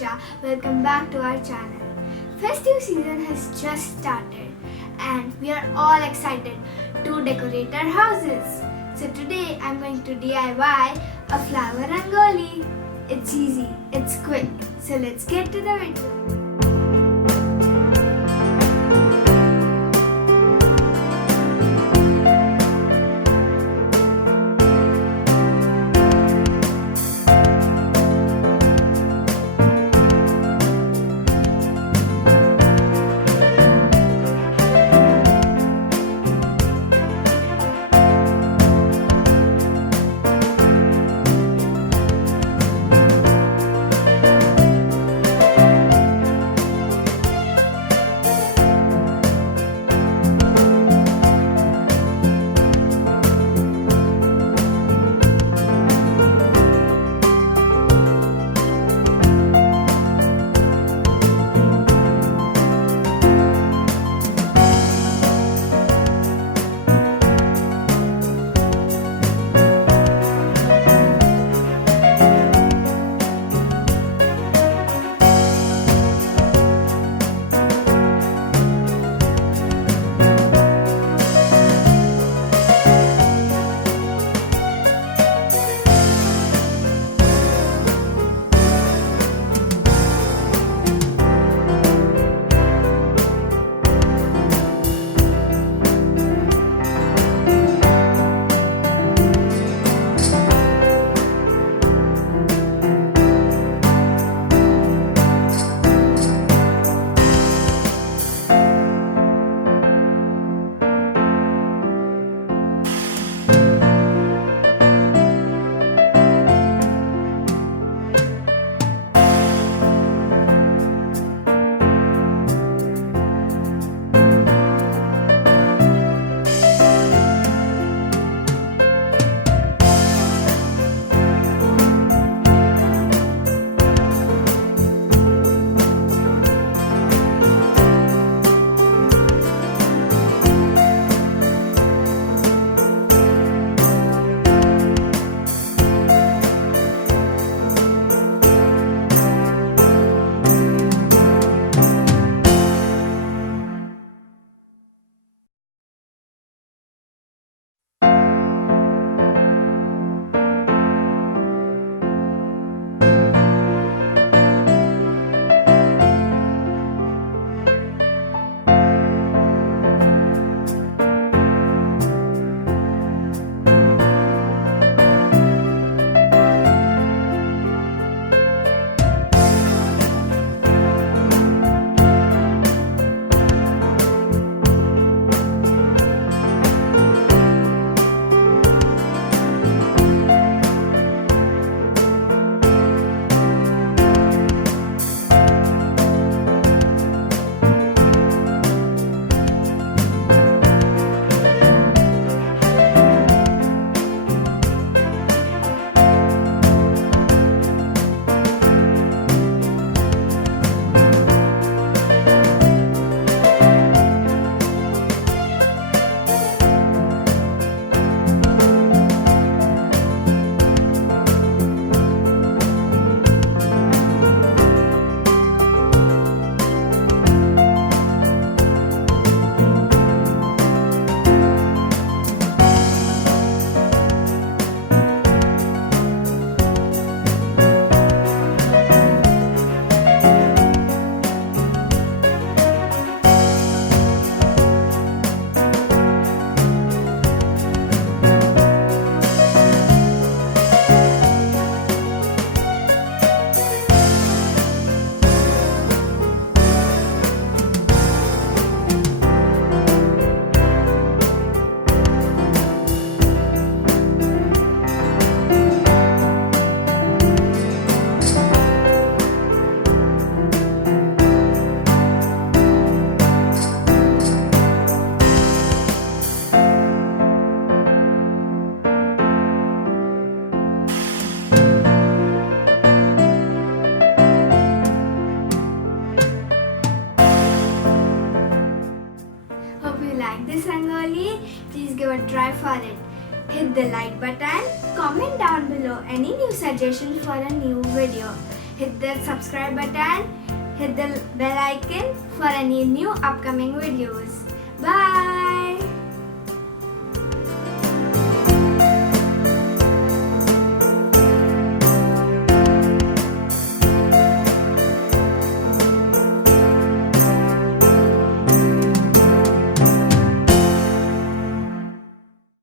Diksha. Welcome back to our channel. Festive season has just started and we are all excited to decorate our houses. So today I'm going to DIY a flower rangoli. It's easy, it's quick. So let's get to the video. Like this rangoli, please give a try for it. Hit the like button, comment down below any new suggestions for a new video. hit the subscribe button, hit the bell icon for any new upcoming videos. Bye!